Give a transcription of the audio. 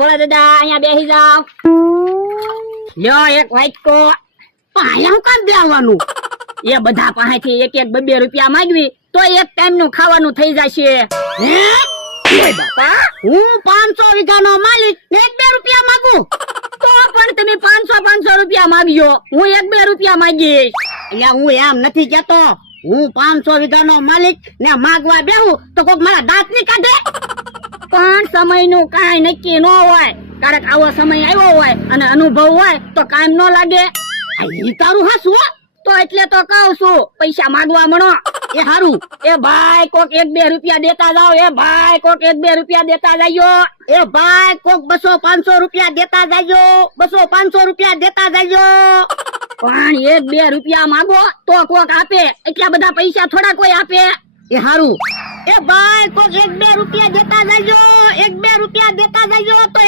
ભોળા દાદા અહીંયા બેસી જાવ. લ્યો એક વાટકો. પણ અહીંયા હું કામ દેવાનું? એ બધા પાસેથી એક એક 2 રૂપિયા માંગવી તો એક ટાઈમ નું ખાવાનું થઈ જશે. હે ઓય બાપા, હું 500 વીઘાનો માલિક ને 2 રૂપિયા માંગુ? તો પણ તમે 500 રૂપિયા માંગ્યો, હું 1-2 રૂપિયા માંગીશ. એટલે હું એમ નથી કેતો. હું 500 વીઘાનો માલિક ને માગવા બેહું તો કોક મારા દાંત ની કાઢે. પણ સમય નું કાંઈ નક્કી ન હોય. ક્યારેક આવો સમય આવ્યો હોય અને અનુભવ હોય તો કામ ન લાગે. ઈ તારું હાસું હો. તો એટલે તો કહું છું, પૈસા માંગવા મણો. એ હારું. એ ભાઈ કોક 1-2 રૂપિયા દેતા જાઓ. એ ભાઈ કોક 1-2 રૂપિયા દેતા જાયો. એ ભાઈ કોક 200-500 રૂપિયા દેતા જાજો. 200-500 રૂપિયા દેતા જાજો. પણ 1-2 રૂપિયા માંગો તો કોક આપે. એટલા બધા પૈસા થોડા કોઈ આપે. એ હારું. એ ભાઈ કોક 1-2 રૂપિયા દેતા જાજો. 1-2 રૂપિયા દેતા જાજો તો